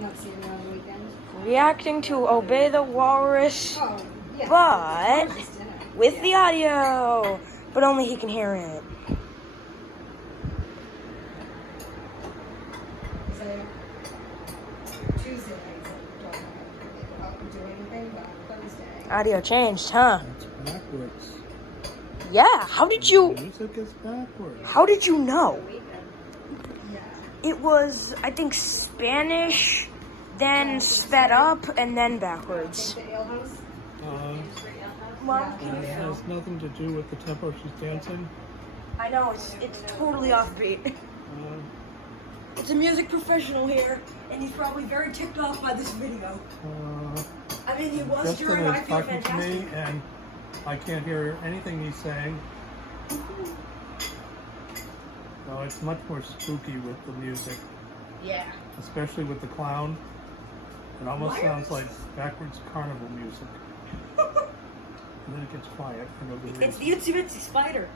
not seeing it on the weekend. Reacting to Obey the Walrus, Oh, yeah. but It's dinner. with the audio, but only he can hear it. So, Tuesday, I don't do anything, but on Thursday. Audio changed, huh? It's backwards. Yeah, how did you... The music is backwards. How did you know? Yeah. It was, I think, Spanish, then sped up, and then backwards. The ale house? Mom, It has nothing to do with the tempo she's dancing. I know, it's totally offbeat. It's a music professional here, and he's probably very ticked off by this video. I mean, he was during I Justin is Feel talking to Fantastic. me, and I can't hear anything he's saying. No, it's much more spooky with the music, Yeah. especially with the clown. It almost sounds like backwards carnival music. And then it gets quiet for no good It's reason. the Itsy Bitsy Spider.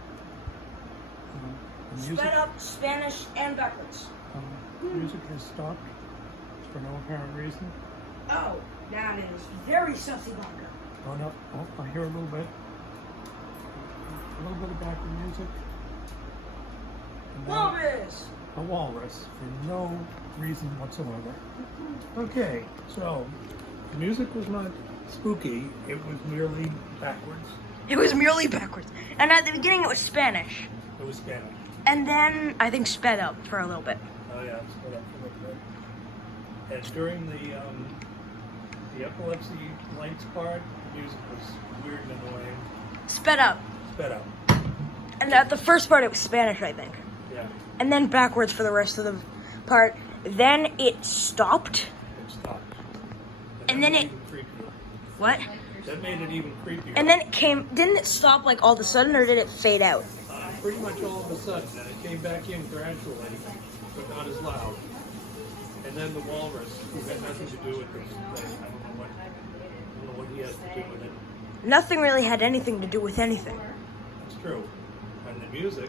The music, Sped up, Spanish, and backwards. the music has stopped for no apparent reason. Oh, that is very sussy vodka. Oh no! Oh, I hear a little bit. A little bit of background music. And then Walrus! a walrus for no reason whatsoever. Okay, so the music was not spooky, it was merely backwards. It was merely backwards. And at the beginning it was Spanish. It was Spanish. And then I think sped up for a little bit. Oh yeah, it's sped up a little bit. And during the epilepsy lights part, the music was weird and annoying. Sped up. Sped up. And at the first part it was Spanish, I think. Yeah, And then backwards for the rest of the part. Then it stopped. it stopped. And that then made it- even creepier. What? That made it even creepier. And then it came, didn't it stop like all of a sudden, or did it fade out? Pretty much all of a sudden, and it came back in gradually, but not as loud. And then the walrus, who had nothing to do with this thing, I don't know what he has to do with it. Nothing really had anything to do with anything. It's true. And the music,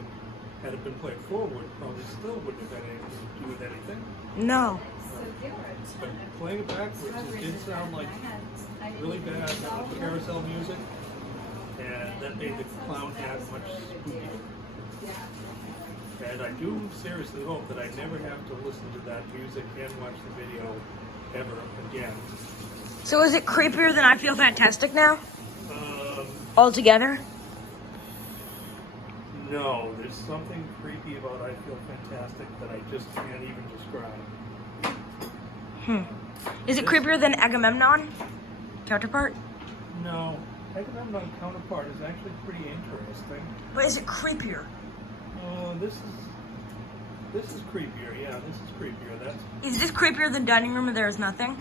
had it been played forward, probably still wouldn't have had anything to do with anything. No. But playing it backwards, it did sound like really bad carousel music, and that made the clown hat much spookier. And I do seriously hope that I never have to listen to that music and watch the video ever again. So is it creepier than I Feel Fantastic now? Um, Altogether? no, there's something creepy about I Feel Fantastic that I just can't even describe. Is it creepier than Agamemnon? Counterpart? No, Agamemnon Counterpart is actually pretty interesting. But is it creepier? This is creepier. Yeah, this is creepier. That's Is this creepier than Dining Room Where There Is Nothing?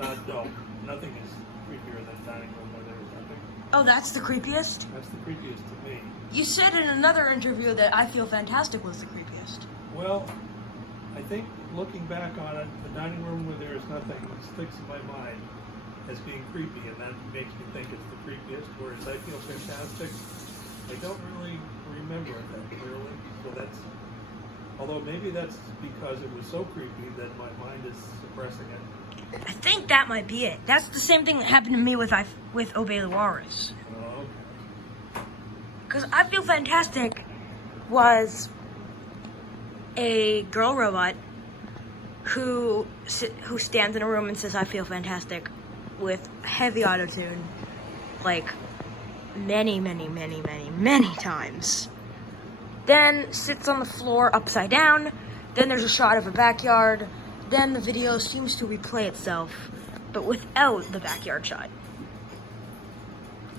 no, nothing is creepier than Dining Room Where There Is Nothing. Oh, that's the creepiest? That's the creepiest to me. You said in another interview that I Feel Fantastic was the creepiest. Well, I think looking back on it, the Dining Room Where There Is Nothing sticks in my mind as being creepy, and that makes me think it's the creepiest. Whereas I Feel Fantastic, I don't really remember it that clearly. So that's, although maybe that's because it was so creepy that my mind is suppressing it. I think that might be it. That's the same thing that happened to me with Obey the Walrus. Oh, Because I Feel Fantastic was a girl robot who stands in a room and says, I feel fantastic, with heavy autotune, like many, many, many, many, many times. Then sits on the floor upside down. Then there's a shot of a backyard. Then the video seems to replay itself, but without the backyard shot.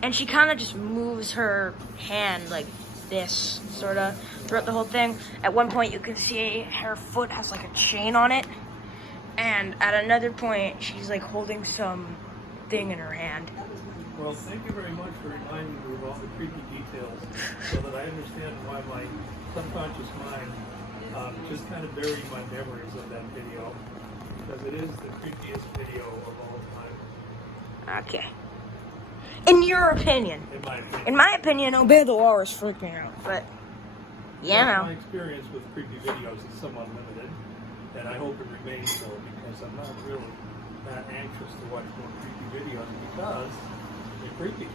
And she kind of just moves her hand like this, sort of, throughout the whole thing. At one point, you can see her foot has like a chain on it. And at another point, she's like holding some thing in her hand. well, thank you very much for reminding me of all the creepy details so that I understand why my subconscious mind just kind of buried my memories of that video, because it is the creepiest video of all time, Okay. In your opinion. in my opinion. In my opinion, Obey the Walrus freaked me out, but My no. experience with creepy videos is somewhat limited, and I hope it remains so, is I'm not really that anxious to watch more creepy videos because they're creepy.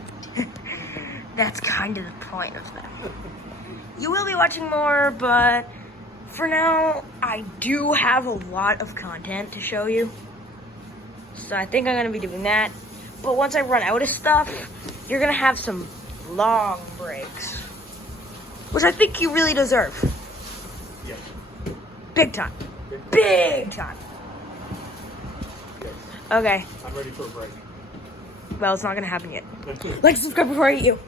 That's kind of the point of them. You will be watching more, but for now, I do have a lot of content to show you. So I think I'm going to be doing that. But once I run out of stuff, you're going to have some long breaks. Which I think you really deserve. Yes. Big time. Big time. Yes. Okay. I'm ready for a break. Well, it's not going to happen yet. Like, subscribe before I eat you.